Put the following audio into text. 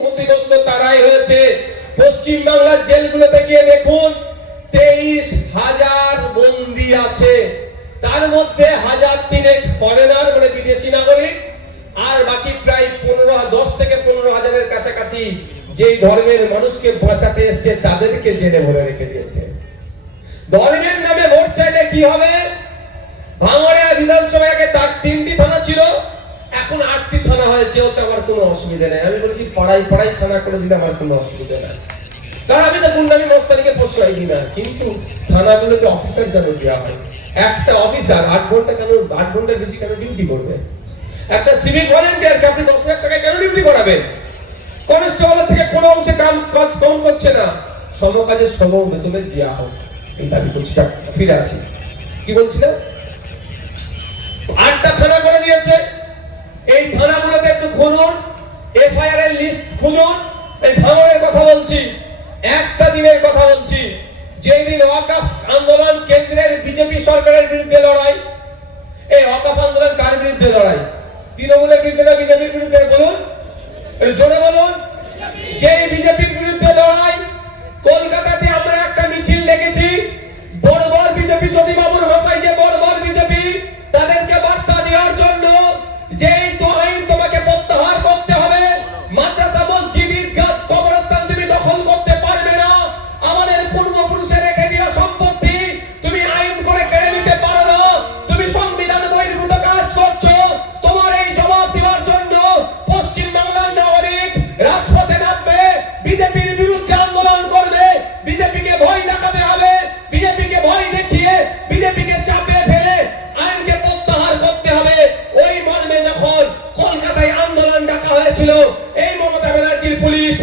ক্ষতিগ্রস্ত তারাই হয়েছে। পশ্চিম বাংলার জেলগুলোতে গিয়ে দেখুন 23,000 বন্দী আছে, তার মধ্যে 1,003 ফরেনার মানে বিদেশি নাগরিক, আর বাকি প্রায় 10 থেকে 15,000-এর কাছাকাছি যেই ধর্মের মানুষকে বাঁচাতে এসছে তাদেরকে জেলে ভরে রেখে দিয়েছে। ধর্মের নামে ভোট চাইলে কি হবে? ভাঙড়িয়া বিধানসভায় আগে তার 3টি থানা ছিল, এখন 8টি থানা হয়েছে, ওতে আমার কোনো অসুবিধা নেই। আমি বলছি পাড়ায় পাড়ায় থানা করে দিলে আমার কোনো অসুবিধা নেই, কারণ আমি তো গুন্ডামি মস্তানিকে প্রশ্রয় দিই না। কিন্তু থানাগুলোতে অফিসার যেন দেওয়া হয়। একটা অফিসার 8 ঘন্টার বেশি কেন ডিউটি করবে? একটা সিভিক ভলেন্টিয়ারকে আপনি 10,000 টাকায় কেন ডিউটি করাবেন? কনস্টেবলের থেকে কোনো অংশে কাজ কম করছে না, সমকাজের সম বেতনে দেওয়া হোক, এই দাবি করছি। ফিরে আসি, কি বলছিলাম? 8টা থানা করে দিয়েছে। এই থানাগুলোতে একটু খুলুন, এফআইআর এর লিস্ট খুলুন। এই ভাঙড়ের কথা বলছি, একটা দিনের কথা বলছি, যেই দিন ওয়াকফ আন্দোলন কেন্দ্রের বিজেপি সরকারের বিরুদ্ধে লড়াই। এই ওয়াকফ আন্দোলন কার বিরুদ্ধে লড়াই? তৃণমূলের বিরুদ্ধে না বিজেপির বিরুদ্ধে? বলুন, জোরে বলুন। যেই বিজেপির বিরুদ্ধে লড়াই, কলকাতাতে আমরা একটা মিছিল দেখেছি। বড় বড় বিজেপি, যদি বাবুর ভাষায় যে বড় বড় বিজেপি, তাদেরকে বার্তা দেওয়ার জন্য যেই তো আইন তোমাকে প্রত্যাহার করতে হবে, মাদ্রাসা মসজিদ ঈদগাহ কবরস্থান তুমি দখল করতে পারবে না, আমাদের পূর্বপুরুষের রেখে দেওয়া সম্পত্তি তুমি আইন করে কেড়ে নিতে পারো না, তুমি সংবিধান বহির্ভূত কাজ করছো। তোমার এই জবাব দেওয়ার জন্য পশ্চিম বাংলার নাগরিক রাজপথে নামবে, বিজেপির বিরুদ্ধে আন্দোলন করবে। বিজেপিকে ভয় দেখাতে হবে, বিজেপিকে ভয় দেখিয়ে বিজেপিকে চাপে ফেলে আইনকে প্রত্যাহার করতে হবে। ওই মর্মে যখন কলকাতায় আন্দোলন ডাকা হয়েছিল, এই মমতা ব্যানার্জির পুলিশ